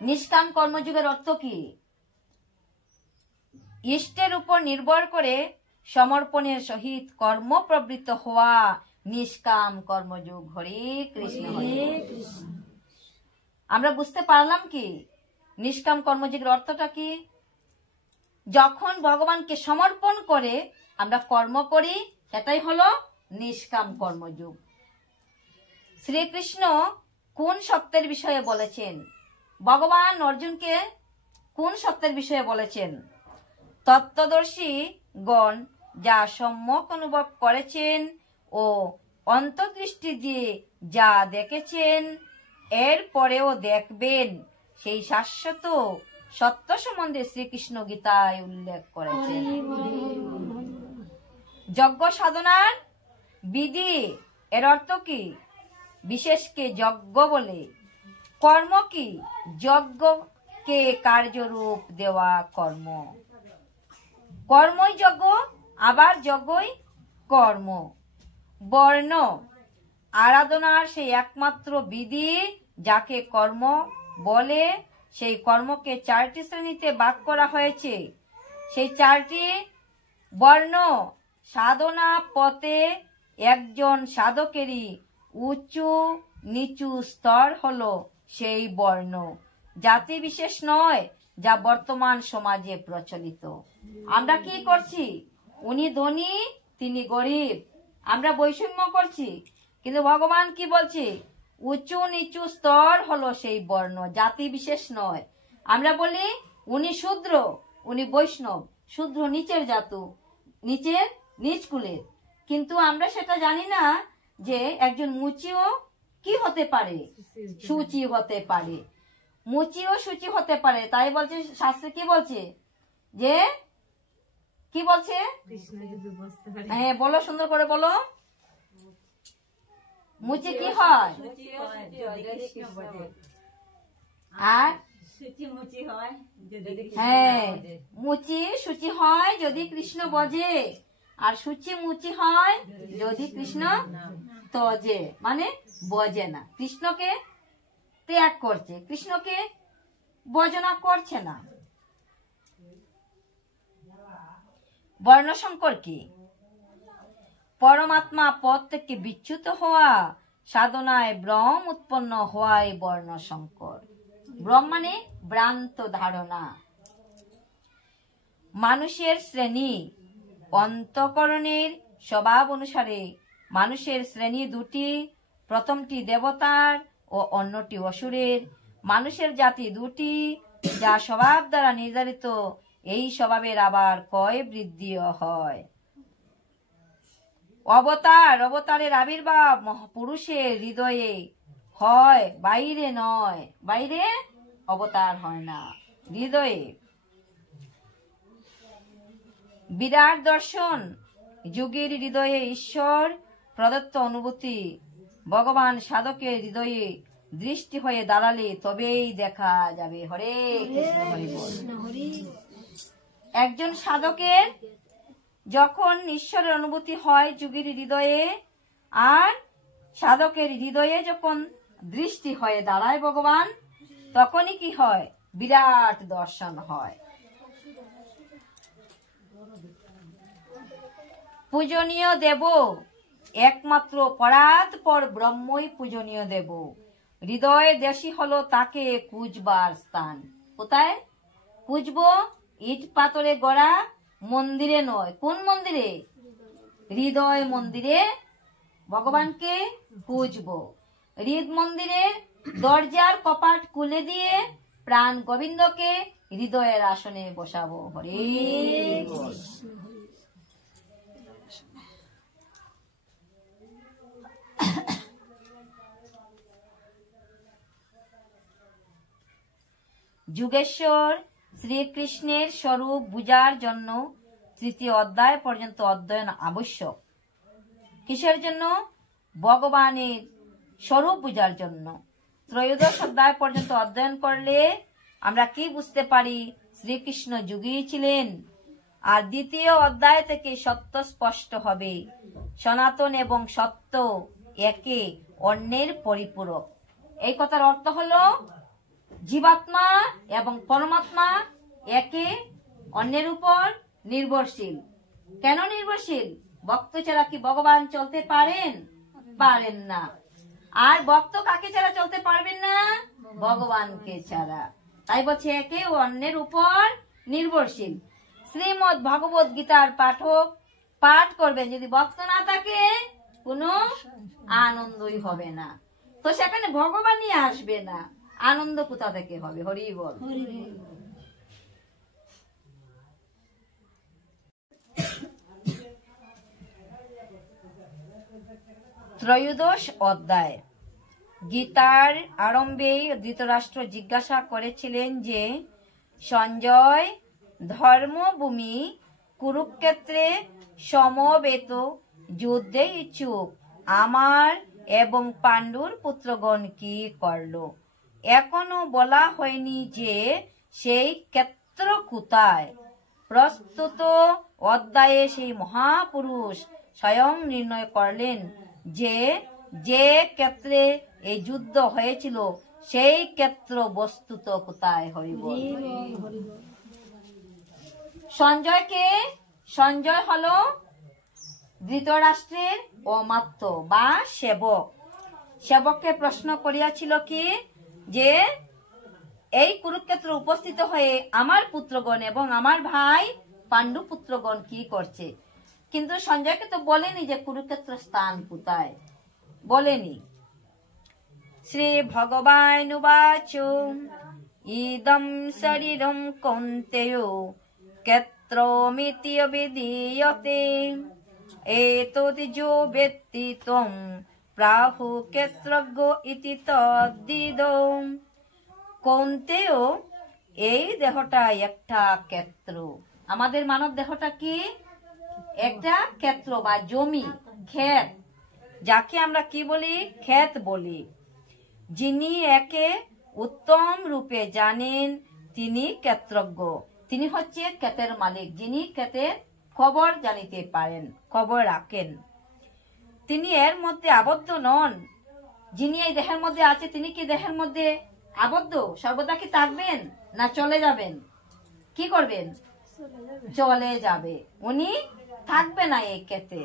নিষ্কাম কর্মযুগের অর্থ কি? ইষ্টের উপর নির্ভর করে সমর্পণের সহিত কর্ম প্রবৃত্ত হওয়া নিষ্কাম কর্মযুগ। হরে কৃষ্ণ, হরে কৃষ্ণ। আমরা বুঝতে পারলাম কি নিষ্কাম কর্মযুগের অর্থটা কি? যখন ভগবানকে সমর্পণ করে আমরা কর্ম করি, সেটাই হলো নিষ্কাম কর্মযুগ। শ্রীকৃষ্ণ কোন সত্যের বিষয়ে বলেছেন? ভগবান অর্জুনকে কোন সত্যের বিষয়ে বলেছেন? তত্ত্বদর্শী গণ যা সম্যক অনুভব করেছেন ও অন্তর্দৃষ্টি দিয়ে যা দেখেছেন, এর পরেও দেখবেন সেই শাশ্বত সত্য সম্বন্ধে শ্রীকৃষ্ণ গীতায় উল্লেখ করেছেন। যজ্ঞ সাধনার বিধি, এর অর্থ কি? বিশেষকে যজ্ঞ বলে। কর্ম কি? যজ্ঞকে কার্যরূপ দেওয়া কর্ম। কর্মই যজ্ঞ, আবার যজ্ঞই কর্ম। বর্ণ আরাধনার সেই একমাত্র বিধি যাকে কর্ম বলে, সেই কর্মকে 4টি শ্রেণীতে ভাগ করা হয়েছে। সেই 4টি বর্ণ সাধনা পথে একজন সাধকেরই উঁচু নিচু স্তর হলো সেই বর্ণ, জাতি বিশেষ নয়, যা বর্তমান সমাজে প্রচলিত। আমরা কি করছি? উনি ধনী, তিনি গরিব, আমরা বৈষম্য করছি। কিন্তু ভগবান কি বলছে? উঁচু নিচু স্তর হলো সেই বর্ণ, জাতি বিশেষ নয়। আমরা বলি উনি শূদ্র, উনি বৈষ্ণব। শূদ্র নিচের জাতু, নিচের নিচ কুলের। কিন্তু আমরা সেটা জানি না যে একজন মুচিও কি হতে পারে? সূচি হতে পারে। মুচিও সূচি হতে পারে। তাই বলছে শাস্ত্রে, কি বলছে? যে কি বলছে? হ্যাঁ বলো, সুন্দর করে বলো। মুচি কি হয়? আর হ্যাঁ, মুচি সূচি হয় যদি কৃষ্ণ বজে, আর সূচি মুচি হয় যদি কৃষ্ণ তজে, মানে বজে না, কৃষ্ণকে ত্যাগ করছে, কৃষ্ণকে বজনা করছে না। বর্ণসংকর কি? পরমাত্মা পদ থেকে বিচ্যুত হওয়া, সাধনায় ভ্রম উৎপন্ন হওয়াই বর্ণসংকর। ভ্রম মানে ভ্রান্ত ধারণা। মানুষের শ্রেণী, অন্তঃকরণের স্বভাব অনুসারে মানুষের শ্রেণী দুটি, প্রথমটি দেবতার ও অন্যটি অসুরের। মানুষের জাতি দুটি, যা স্বভাব দ্বারা নির্ধারিত। এই স্বভাবের আবার ক্ষয় বৃদ্ধিও হয়। অবতার, অবতারের আবির্ভাব পুরুষের হৃদয়ে হয়, বাইরে নয়। বাইরে অবতার হয় না, হৃদয়ে। বিরাট দর্শন, যুগের হৃদয়ে ঈশ্বর প্রদত্ত অনুভূতি। ভগবান সাধকের হৃদয়ে দৃষ্টি হয়ে দাঁড়ালে তবেই দেখা যাবে। হরে কৃষ্ণ, হরি বল। একজন সাধকের যখন ঈশ্বরের অনুভূতি হয় যুগের হৃদয়ে, আর সাধকের হৃদয়ে যখন দৃষ্টি হয়ে দাঁড়ায় ভগবান, তখনই কি হয়? বিরাট দর্শন হয়। পূজনীয় দেব একমাত্র পরাৎপর ব্রহ্মই পূজনীয় দেব। হৃদয় দেশই হলো তাকে পূজবার স্থান। কোথায় পুজবো? ইট পাথরে গড়া মন্দিরে নয়। কোন মন্দিরে? হৃদয় মন্দিরে ভগবানকে পুজবো। হৃদ মন্দিরে দরজার কপাট খুলে দিয়ে প্রাণ গোবিন্দকে হৃদয়ের আসনে বসাবো। হরে বল। যুগেশ্বর শ্রীকৃষ্ণের স্বরূপ বুঝার জন্য 3য় অধ্যায় পর্যন্ত অধ্যয়ন আবশ্যক। কিসের জন্য? ভগবানের স্বরূপ বুঝার জন্য। 3য় অধ্যায় পর্যন্ত অধ্যয়ন করলে আমরা কি বুঝতে পারি? শ্রীকৃষ্ণ যুগী ছিলেন। আর 2য় অধ্যায় থেকে সত্য স্পষ্ট হবে। সনাতন এবং সত্য একে অন্যের পরিপূরক। এই কথার অর্থ হলো জীবাত্মা এবং পরমাত্মা একে অন্যের উপর নির্ভরশীল। কেন নির্ভরশীল? ভক্ত ছাড়া কি ভগবান চলতে পারেন? পারেন না। আর ভক্ত কাকে ছাড়া চলতে পারবেন না? ভগবানকে ছাড়া। তাই বলছে একে অন্যের উপর নির্ভরশীল। শ্রীমদ্ ভগবত গীতার পাঠক পাঠ করবেন, যদি ভক্ত না থাকে কোনো আনন্দই হবে না। তো সেখানে ভগবানই আসবে না, আনন্দ কোথা থেকে হবে? হরি বল। ত্রয়োদশ অধ্যায় গীতার আরম্ভে ধৃতরাষ্ট্র জিজ্ঞাসা করেছিলেন যে সঞ্জয় ধর্মভূমি কুরুক্ষেত্রে সমবেত যুদ্ধে ইচ্ছুক আমার এবং পাণ্ডুর পুত্রগণ কি করল? এখনো বলা হয়নি যে সেই ক্ষেত্র কোথায়। প্রস্তুত অধ্যায়ে সেই মহাপুরুষ স্বয়ং নির্ণয় করলেন যে যে ক্ষেত্রে এই যুদ্ধ হয়েছিল সেই ক্ষেত্র বস্তুত কোথায়। হরিবল। সঞ্জয় হলো ধৃতরাষ্ট্রের অমাত্য বা সেবক। সেবককে প্রশ্ন করিয়াছিল কি যে এই কুরুক্ষেত্র উপস্থিত হয়ে আমার পুত্রগণ এবং আমার ভাই পাণ্ডু পুত্রগণ কি করছে। কিন্তু সঞ্জয়কে তো বলেনি যে কুরুক্ষেত্র স্থান কোথায়, বলেনি। শ্রী ভগবান উবাচ ইদম শরীরম কৌন্তেয় ক্ষেত্রমিতি অবিধীয়তে এতদ্যো বেত্তি ত্বং প্রাহু ক্ষেত্রজ্ঞ ইতি তদ্বিদো। কৌন্তেয়, এই দেহটা একটা ক্ষেত্র। আমাদের মানব দেহটা কি? একটা ক্ষেত্র বা জমি, ক্ষেত, যাকে আমরা কি বলি? ক্ষেত বলি। যিনি একে উত্তম রূপে জানেন তিনি ক্ষেত্রজ্ঞ। তিনি হচ্ছে ক্ষেতের মালিক, যিনি ক্ষেতের খবর জানিতে পারেন, খবর রাখেন। তিনি এর মধ্যে আবদ্ধ নন। যিনি এই দেহের মধ্যে আছে তিনি কি দেহের মধ্যে আবদ্ধ? সর্বদা কি থাকবেন না চলে যাবেন? কি করবেন? চলে যাবে। উনি থাকবে না এই ক্ষেতে।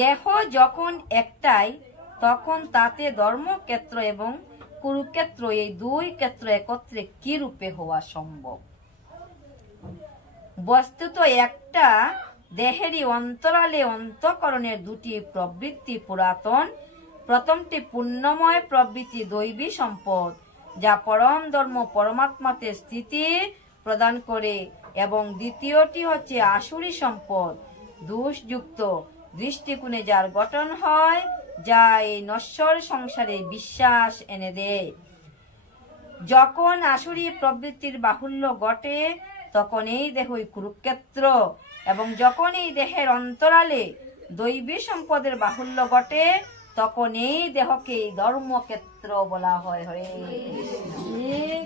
দেহ যখন একটাই তখন তাতে ধর্মক্ষেত্র এবং কুরুক্ষেত্র এই দুই ক্ষেত্র একত্রে কি রূপে হওয়া সম্ভব? বস্তুত একটা দেহেরই অন্তরালে অন্তঃকরণের দুটি প্রবৃত্তি পুরাতন। প্রথমটি পুণ্যময় প্রবৃত্তি, দৈবী সম্পদ, যা পরম ধর্ম পরমাত্মাতে স্থিতি প্রদান করে, এবং দ্বিতীয়টি হচ্ছে আসুরি সম্পদ, দোষযুক্ত দৃষ্টিকোণে যার গঠন হয়, যা এই নশ্বর সংসারে বিশ্বাস এনে দেয়। যখন আসুরি প্রবৃত্তির বাহুল্য ঘটে তখন এই দেহই কুরুক্ষেত্র, এবং যখন এই দেহের অন্তরালে দৈবী সম্পদের বাহুল্য ঘটে তখন এই দেহকে ধর্মক্ষেত্র বলা হয়। হরে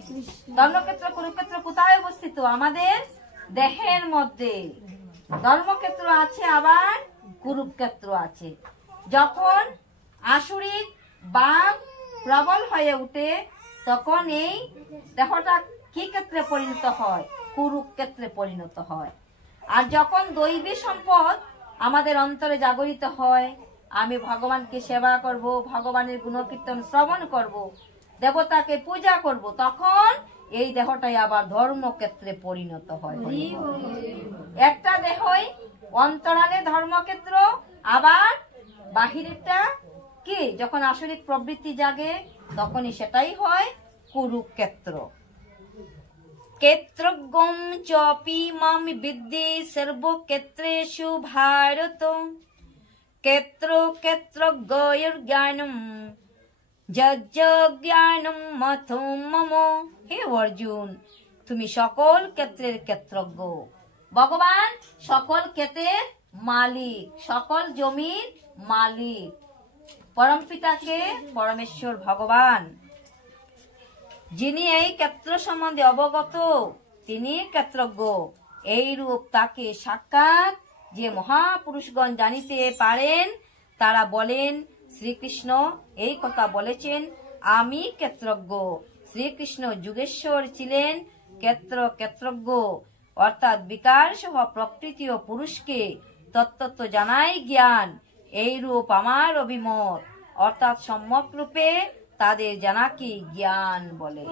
কৃষ্ণ। ধর্মক্ষেত্র কুরুক্ষেত্র কোথায় অবস্থিত? আমাদের দেহের মধ্যে। ধর্মক্ষেত্র আছে, আবার কুরুক্ষেত্র আছে। যখন আসুরিক বাম প্রবল হয়ে উঠে তখন এই দেহটা কি ক্ষেত্রে পরিণত হয়? কুরুক্ষেত্রে পরিণত হয়। আর যখন দৈবী সম্পদ আমাদের অন্তরে জাগরিত হয়, আমি ভগবানকে সেবা করব, ভগবানের গুণকীর্তন শ্রবণ করব, দেবতাকে পূজা করব, তখন এই দেহটাই আবার ধর্মক্ষেত্রে পরিণত হয়। একটা দেহই অন্তরালে ধর্মক্ষেত্র, আবার বাহিরেরটা কি? যখন আসরিক প্রবৃত্তি জাগে তখনই সেটাই হয় কুরুক্ষেত্র। ক্ষেত্রজ্ঞং চপি মাম বিদ্ধি সর্বক্ষেত্রেষু ভারত ক্ষেত্র ক্ষেত্রজ্ঞয়োর জ্ঞানম যজ্ঞানম মথো মম। হে অর্জুন, তুমি সকল ক্ষেত্রের ক্ষেত্রজ্ঞ। ভগবান সকল ক্ষেত্রের মালিক, সকল জমির মালিক। পরম পিতাকে পরমেশ্বর ভগবান, যিনি এই ক্ষেত্র সম্বন্ধে অবগত তিনি ক্ষেত্রজ্ঞ। এই রূপ তাকে সাক্ষাৎ যে মহাপুরুষগণ জানিতে পারেন তারা বলেন, শ্রীকৃষ্ণ এই কথা বলেছেন, আমি ক্ষেত্রজ্ঞ। শ্রীকৃষ্ণ যুগেশ্বর ছিলেন ক্ষেত্রজ্ঞ, অর্থাৎ বিকার সহ প্রকৃতি ও পুরুষকে তত্ত্ব জানাই জ্ঞান। এই রূপ আমার অভিমত, অর্থাৎ সম্যক রূপে তাদের জানাকি জ্ঞান বলে।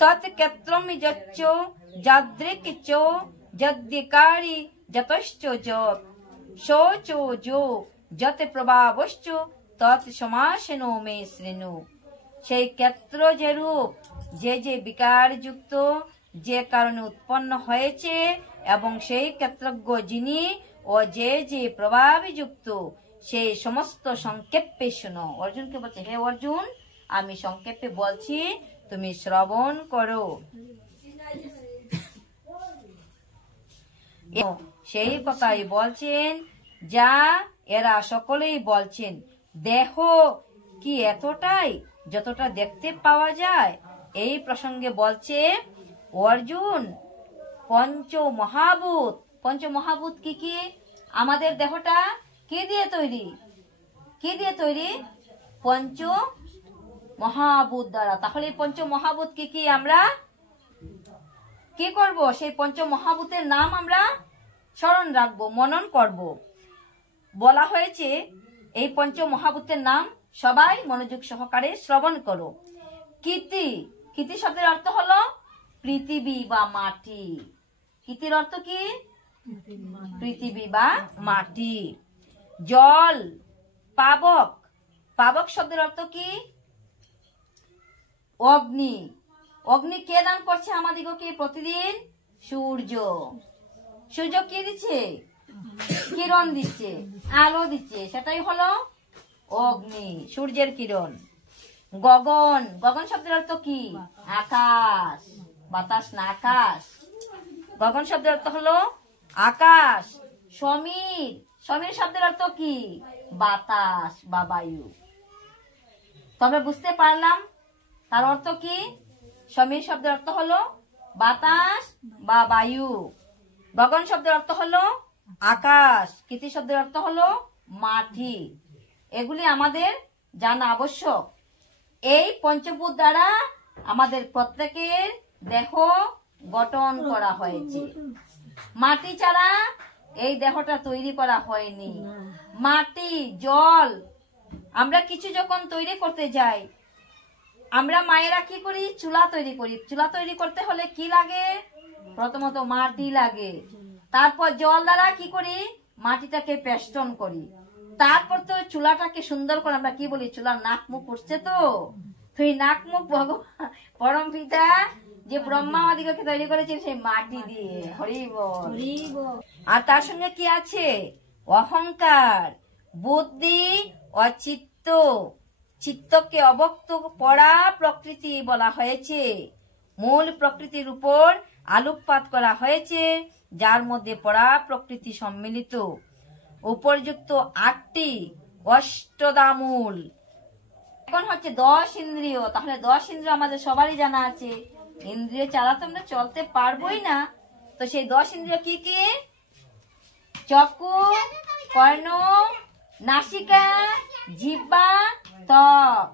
তৎক্ষেত্রম যচ্চ যাদৃক্চ যদ্বিকারি যতশ্চ যৎ শোচো যো যত প্রভাবশ্চ তৎ সমাসেনো মে শৃণু। সেই ক্ষেত্র যে রূপ, যে যে বিকার যুক্ত, যে কারণে উৎপন্ন হয়েছে এবং সেই ক্ষেত্রজ্ঞ যিনি ও যে যে প্রভাবে যুক্ত সেই সমস্ত সংক্ষেপে শোনো। অর্জুনকে বলছে, হে অর্জুন, আমি সংক্ষেপে বলছি, তুমি শ্রবণ করো। সেই কথাই বলছেন যা এরা সকলেই বলছেন, দেহ কি এতটাই যতটা দেখতে পাওয়া যায়? এই প্রসঙ্গে বলছে অর্জুন, পঞ্চমহাভূত। পঞ্চমহাভূত কি কি? আমাদের দেহটা কি দিয়ে তৈরি? কি দিয়ে তৈরি? পঞ্চ মহাভূত দ্বারা। তাহলে পঞ্চ মহাভূত কি কি? আমরা কি করব? সেই পঞ্চ মহাভূতের নাম আমরা স্মরণ রাখবো, মনন করব। বলা হয়েছে এই পঞ্চ মহাভূতের নাম সবাই মনোযোগ সহকারে শ্রবণ করো। কীর্তি, কীর্তি শব্দের অর্থ হলো পৃথিবী বা মাটি। কীর্তির অর্থ কি? পৃথিবী বা মাটি। জল, পাবক, পাবক শব্দের অর্থ কি? অগ্নি। অগ্নি কে দান করছে আমাদিগকে প্রতিদিন? সূর্য। সূর্য কি দিচ্ছে? কিরণ দিচ্ছে, আলো দিচ্ছে, সেটাই হলো অগ্নি, সূর্যের কিরণ। গগন, গগন শব্দের অর্থ কি? আকাশ, বাতাস না আকাশ। গগন শব্দের অর্থ হলো আকাশ। সমীর, সমীর শব্দের অর্থ কি? বাতাস বা বায়ু। তবে বুঝতে পারলাম তার অর্থ কি? সমীর শব্দের অর্থ হলো বাতাস বা বায়ু। গগন শব্দের অর্থ হলো আকাশ। কীর্তি শব্দের অর্থ হলো মাটি। এগুলি আমাদের জানা আবশ্যক। এই পঞ্চভূত দ্বারা আমাদের প্রত্যেকের দেহ গঠন করা হয়েছে। মাটি ছাড়া এই দেহটা তৈরি করা হয়নি। মাটি, জল, আমরা কিছু যখন তৈরি করতে যাই, আমরা মায়েরা কি করি? চুলা তৈরি করি। চুলা তৈরি করতে হলে কি লাগে? প্রথমত মাটি লাগে। তারপর জল দ্বারা কি করি? মাটিটাকে পেষ্টন করি। তারপর তো চুলাটাকে সুন্দর করে আমরা কি বলি? চুলার নাক মুখ উঠছে তো তুই নাক মুখ ভগবান পরম পিতা যে ব্রহ্মা আমাদিগকে তৈরি করেছেন সেই মাটি দিয়ে। হরি বল। আর তার সঙ্গে কি আছে? অহংকার, বুদ্ধি ও চিত্ত। চিত্তকে অবক্ত পড়া প্রকৃতি বলা হয়েছে। মূল প্রকৃতির উপর আলোকপাত করা হয়েছে, যার মধ্যে পড়া প্রকৃতি সম্মিলিত। উপর্যুক্ত 8টি অষ্টদামূল। এখন হচ্ছে 10 ইন্দ্রিয়। তাহলে 10 ইন্দ্রিয় আমাদের সবারই জানা আছে। ইন্দ্রিয় ছাড়া তো আমরা চলতে পারবোই না। তো সেই 10 ইন্দ্রিয় কি কি? চক্ষু, কর্ণ, নাসিকা, জিহ্বা, ত্বক।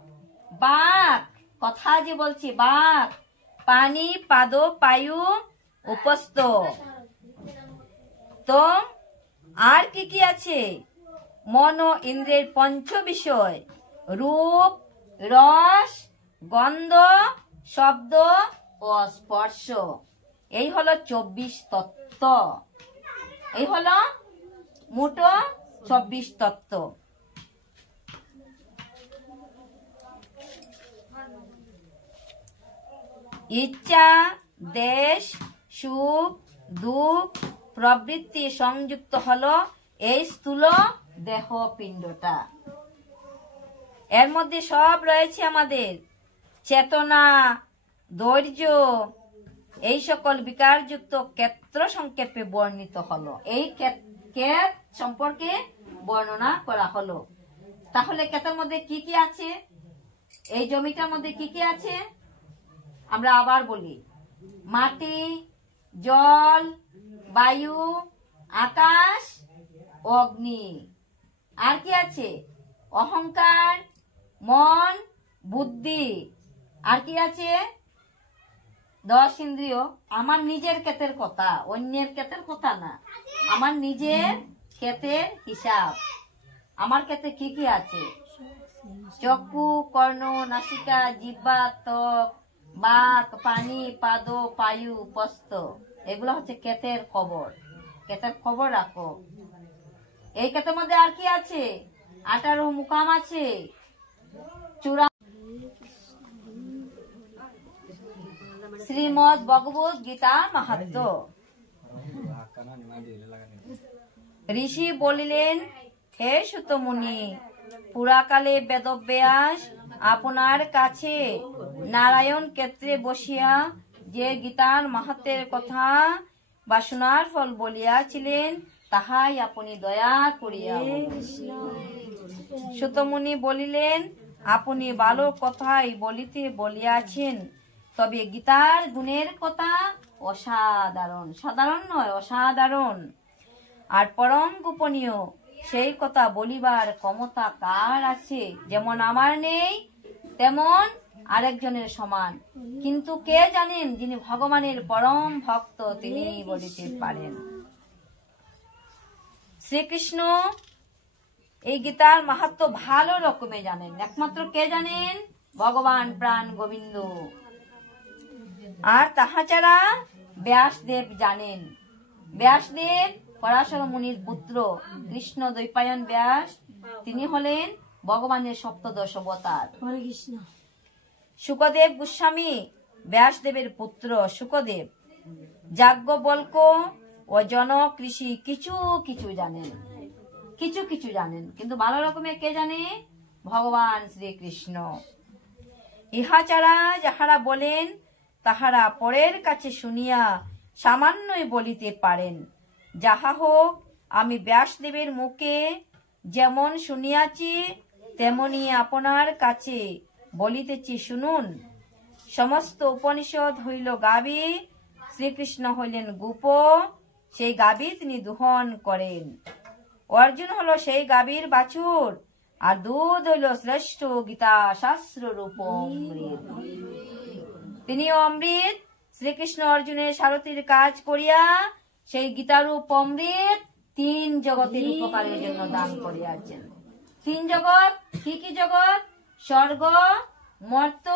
বাক, কথা যে বলছি, বাক, পানি, পাদ, পায়ু, উপস্থ। তো আর কি কি আছে? মন ও ইন্দ্রিয়ের পঞ্চ বিষয়, রূপ, রস, গন্ধ, শব্দ ও স্পর্শ। এই হলো 24 তত্ত্ব। এই হলো মোটো 24 তত্ত্ব। ইচ্ছা, দেশ, সুখ, দুঃখ প্রবৃত্তি সংযুক্ত হলো এই স্থূল দেহ পিণ্ডটা। এর মধ্যে সব রয়েছে আমাদের চেতনা, ধৈর্য, এই সকল বিকারযুক্ত ক্ষেত্র সংক্ষেপে বর্ণিত হলো। এই ক্ষেত সম্পর্কে বর্ণনা করা হলো। তাহলে ক্ষেতের মধ্যে কি কি আছে? এই জমিটার মধ্যে কি কি আছে? আমরা আবার বলি, মাটি, জল, বায়ু, আকাশ, অগ্নি। আর কি আছে? অহংকার, মন, বুদ্ধি। আর কি আছে? 10 ইন্দ্রিয়। আমার নিজের ক্ষেতের কথা, অন্যের ক্ষেতের কথা না, আমার নিজের ক্ষেতের হিসাব। আমার ক্ষেতে কি কি আছে? চক্ষু, কর্ণ, নাসিকা, জিহ্বা, ত্বক, বাক, পানি, পাদ, পায়ু, উপস্থ। এগুলো হচ্ছে ক্ষেতের খবর। ক্ষেতের খবর রাখো। এই ক্ষেতের মধ্যে আর কি আছে? 18 মুকাম আছে, শ্রীমদ্ ভগবত গীতা মাহাত্ম্য। ঋষি বলিলেন, হে সুতমুনি, পুরাকালে বেদব্যাস আপনার কাছে নারায়ণ ক্ষেত্রে বসিয়া যে গীতার মাহাত্ম্যের কথা বা শোনার ফল বলিয়াছিলেন, তাহাই আপনি দয়া করিয়া। সুতমুনি বলিলেন, আপনি ভালো কথাই বলিতে বলিয়াছেন, তবে গীতার গুণের কথা অসাধারণ, সাধারণ নয়, অসাধারণ আর পরম গোপনীয়। সেই কথা বলিবার ক্ষমতা কার আছে? যেমন আমার নেই, তেমন আরেকজনের সমান। কিন্তু কে জানেন, যিনি ভগবানের পরম ভক্ত, তিনি বলিতে পারেন। শ্রীকৃষ্ণ এই গীতার মাহাত্ম্য ভালো রকমে জানেন। একমাত্র কে জানেন? ভগবান প্রাণ গোবিন্দ। আর তাহা ছাড়া ব্যাসদেব জানেন। ব্যাসদেব পরাশর মুনির পুত্র, কৃষ্ণ দ্বৈপায়ন ব্যাস, তিনি হলেন ভগবানের সপ্তদশ অবতার। শুকদেব গোস্বামী ব্যাসদেবের পুত্র। শুকদেব যাজ্ঞবল্ক্য ও জনক ঋষি কিছু কিছু জানেন, কিছু কিছু জানেন, কিন্তু ভালো রকমের কে জানে? ভগবান শ্রীকৃষ্ণ। ইহা ছাড়া যাহারা বলেন, তাহারা পরের কাছে শুনিয়া সামান্যই বলিতে পারেন। যাহা হোক, আমি ব্যাসদেবের মুখে যেমন শুনিয়াছি, তেমনি আপনার কাছে বলিতেছি, শুনুন। সমস্ত উপনিষদ হইল গাভী, শ্রীকৃষ্ণ হইলেন গোপ। সেই গাভী তিনি দোহন করেন। অর্জুন হলো সেই গাভীর বাছুর, আর দুধ হইল শ্রেষ্ঠ গীতা শাস্ত্র রূপ অমৃত। তিনি অমৃত। শ্রীকৃষ্ণ অর্জুনের সারথীর কাজ করিয়া সেই গীতারূপ অমৃত 3 জগতের উপকারের জন্য দান করিয়াছেন। 3 জগৎ কি কি জগৎ? স্বর্গ, মর্ত,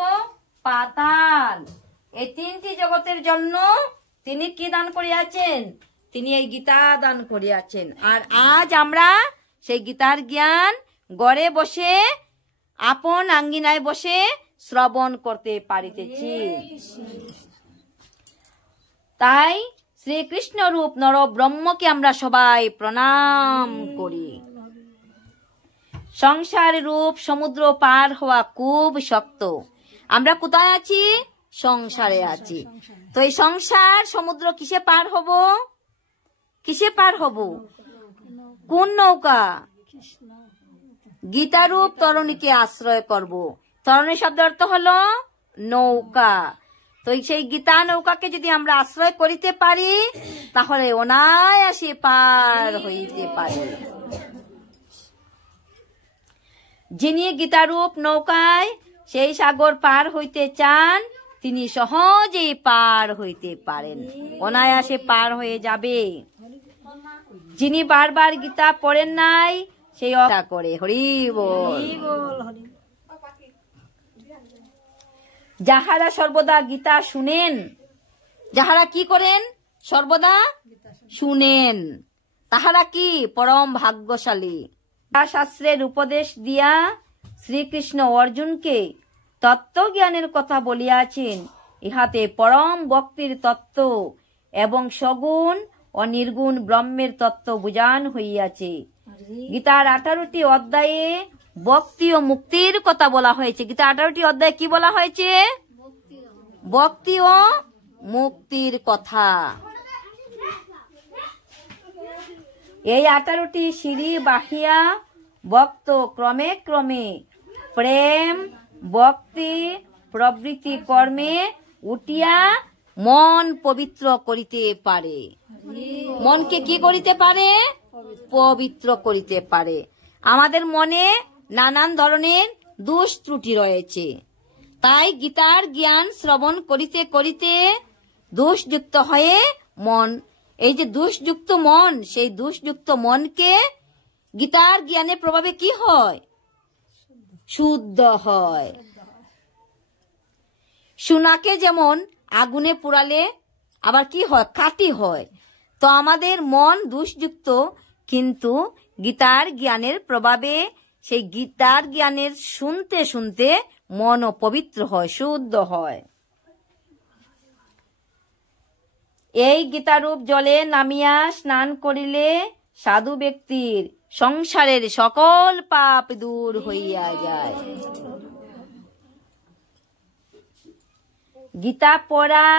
পাতাল। এই 3টি জগতের জন্য তিনি কি দান করিয়াছেন? তিনি এই গীতা দান করিয়াছেন। আর আজ আমরা সেই গীতার জ্ঞান ঘরে বসে, আপন আঙ্গিনায় বসে শ্রবণ করতে পারিতেছি। তাই শ্রীকৃষ্ণ রূপ নর ব্রহ্মকে আমরা সবাই প্রণাম করি। সংসার রূপ সমুদ্র পার হওয়া খুব শক্ত। আমরা কোথায় আছি? সংসারে আছি। তো এই সংসার সমুদ্র কিসে পার হব? কিসে পার হব? কোন নৌকা? গীতারূপ তরণীকে আশ্রয় করব। তরণী শব্দ অর্থ হলো নৌকা। তো সেই গীতা নৌকাকে যদি আমরা আশ্রয় করিতে পারি, তাহলে অনায়াসে পার হইতে পারি। যিনি গীতারূপ নৌকায় সেই সাগর পার হইতে চান, তিনি সহজেই পার হইতে পারেন, অনায়াসে পার হয়ে যাবে। যিনি বারবার গীতা পড়েন নাই, সেই করে। হরি বল। যাহারা সর্বদা গীতা শুনেন, যাহারা কি করেন? সর্বদা শুনেন, তাহারা কি পরম ভাগ্যশালী। শাস্ত্রের উপদেশ দিয়া শ্রীকৃষ্ণ অর্জুনকে তত্ত্বজ্ঞানের কথা বলিয়াছেন। ইহাতে পরম ভক্তির তত্ত্ব এবং সগুণ ও নির্গুণ ব্রহ্মের তত্ত্ব বুঝান হইয়াছে। গীতার 18টি অধ্যায়ে ভক্তি ও মুক্তির কথা বলা হয়েছে। গীতা 18টি অধ্যায়ে কি বলা হয়েছে? ভক্তি ও মুক্তির কথা। এই 18টি সিঁড়ি বাহিয়া ভক্ত ক্রমে ক্রমে প্রেম, ভক্তি প্রবৃত্তি কর্মে উঠিয়া মন পবিত্র করিতে পারে। মনকে কি করিতে পারে? পবিত্র করিতে পারে। আমাদের মনে নানান ধরনের দোষ ত্রুটি রয়েছে। তাই গীতার জ্ঞান শ্রবণ করিতে করিতে দোষযুক্ত হয়ে মন, এই যে দোষযুক্ত মন, সেই দোষযুক্ত মনকে গীতার জ্ঞানের প্রভাবে কি হয়? শুদ্ধ হয়। সোনাকে যেমন আগুনে পোড়ালে আবার কি হয়? কাটি হয়। তো আমাদের মন দোষযুক্ত, কিন্তু গীতার জ্ঞানের প্রভাবে সেই গীতার জ্ঞানের শুনতে শুনতে মনও পবিত্র হয়, শুদ্ধ হয়। এই গীতারূপ জলে নামিয়া স্নান করিলে সাধু ব্যক্তির সংসারের সকল পাপ দূর হইয়া যায়। গীতা পড়া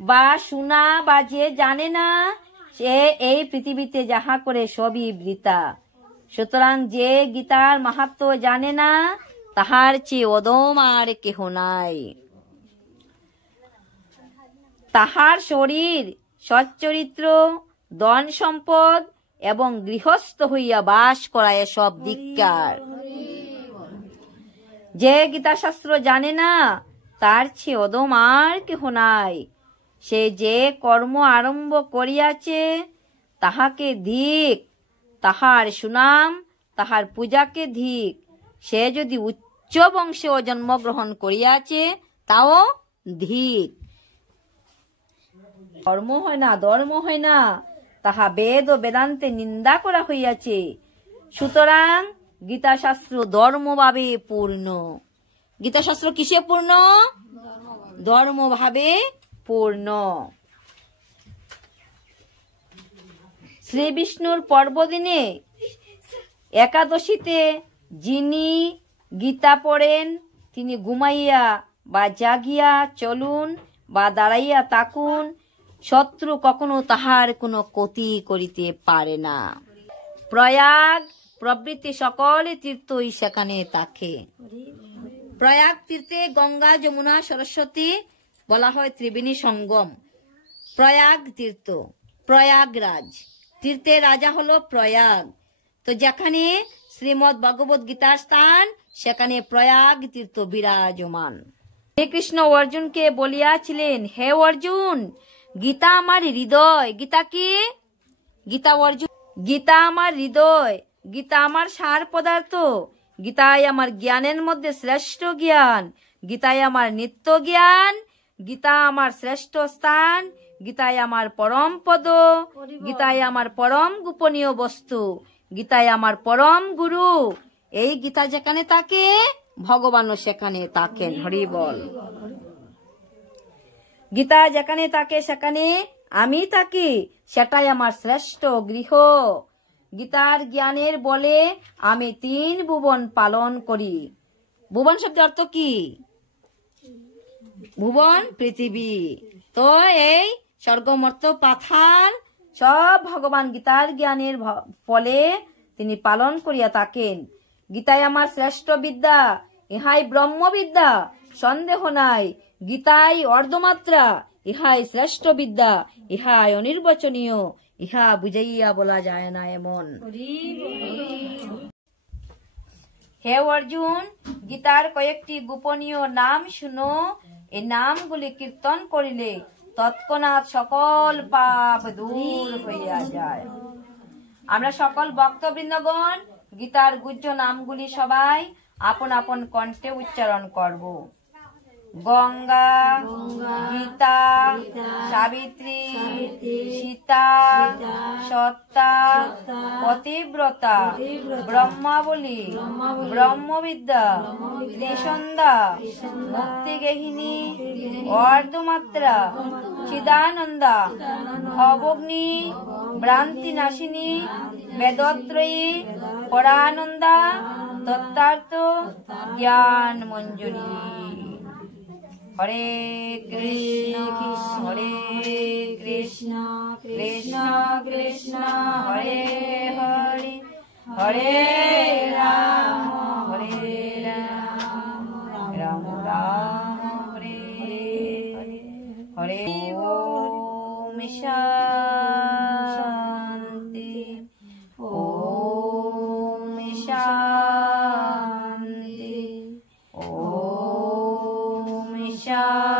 বা শোনা বা যে জানে না, সে এই পৃথিবীতে যাহা করে সবই বৃথা। সুতরাং যে গীতার মাহাত্ম্য জানে না, তাহার চেয়ে অদম আর কেহ নাই। তাহার শরীর, সচ্চরিত্র, ধন সম্পদ এবং গৃহস্থ হইয়া বাস করা এসব ধিক্কার। যে গীতাশাস্ত্র জানে না, তার চেয়ে অদম আর কেহ নাই। সে যে কর্ম আরম্ভ করিয়াছে, তাহাকে ধিক। তাহার সুনাম, তাহার পূজাকে ধিক। সে যদি উচ্চ বংশে জন্মগ্রহণ করিয়াছে, তাও ধিক। কর্ম হয় না, ধর্ম হয় না, তাহা বেদ ও বেদান্তে নিন্দা করা হইয়াছে। সুতরাং গীতাশাস্ত্র ধর্মভাবে পূর্ণ। গীতাশাস্ত্র কিসে পূর্ণ? ধর্মভাবে পূর্ণ। শ্রী বিষ্ণুর পর্বদিনে একাদশীতে যিনি গীতা পড়েন, তিনি ঘুমাইয়া বা জাগিয়া চলুন বা দাঁড়াইয়া থাকুন, শত্রু কখনো তাহার কোনো ক্ষতি করিতে পারে না। প্রয়াগ প্রভৃতি সকল তীর্থই সেখানে থাকে। প্রয়াগ তীর্থে গঙ্গা, যমুনা, সরস্বতী বলা হয় ত্রিবেণী সঙ্গম। প্রয়াগ তীর্থ, প্রয়াগরাজ তীর্থের রাজা হলো প্রয়াগ। তো যেখানে শ্রীমদ্ ভগবত গীতার স্থান, সেখানে প্রয়াগ তীর্থ বিরাজমান। শ্রীকৃষ্ণ অর্জুনকে বলিয়াছিলেন, হে অর্জুন, গীতা আমার হৃদয়। গীতা কি? গীতা অর্জুন, গীতা আমার হৃদয়, গীতা আমার সার পদার্থ, গীতায় আমার জ্ঞানের মধ্যে শ্রেষ্ঠ জ্ঞান, গীতায় আমার নিত্য জ্ঞান, গীতা আমার শ্রেষ্ঠ স্থান, গীতায় আমার পরম পদ, গীতায় আমার পরম গোপনীয় বস্তু, গীতায় আমার পরম গুরু। এই গীতা যেখানে থাকে, ভগবানও সেখানে থাকেন। হরি বল। গীতা যেখানে থাকে, সেখানে আমি থাকি। সেটাই আমার শ্রেষ্ঠ গৃহ। গীতার জ্ঞানের বলে আমি 3 ভুবন পালন করি। ভুবন শব্দের অর্থ কি? ভুবন পৃথিবী। তো এই স্বর্গ, মর্ত্য, পাতাল সব ভগবান গীতার জ্ঞানের ফলে তিনি পালন করিয়া থাকেন। গীতায় আমার শ্রেষ্ঠ বিদ্যা, ইহাই ব্রহ্মবিদ্যা, সন্দেহ নাই। গীতাই অর্ধমাত্রা, ইহাই শ্রেষ্ঠ বিদ্যা, ইহাই অনির্বচনীয়, ইহা বুঝাইয়া বলা যায় না এমন। হে অর্জুন, গীতার কয়েকটি গোপনীয় নাম শুনো। এই নামগুলি কীর্তন করিলে তৎক্ষণাৎ সকল পাপ দূর হইয়া যায়। আমরা সকল ভক্তবৃন্দগণ গীতার গুহ্য নামগুলি সবাই আপন আপন কণ্ঠে উচ্চারণ করব। গঙ্গা, গীতা, সাবিত্রী, সীতা, সত্তা, পতিব্রতা, ব্রহ্মাবলী, ব্রহ্মবিদ্যা, ত্রিসন্ধ্যা, মুক্তিগেহিনী, অর্ধমাত্রা, চিদানন্দা, ভবগ্নি, ভ্রান্তিনাশিনী, বেদত্রয়ী, পরানন্দা, তত্ত্বার্থ, জ্ঞান মঞ্জুরি। হরে কৃষ্ণ হরে কৃষ্ণ কৃষ্ণ কৃষ্ণ হরে হরে, হরে রাম হরে রাম রাম রাম হরে হরে, হরে ওম শান্তি, ওম শান্তি, ওম শান্তি।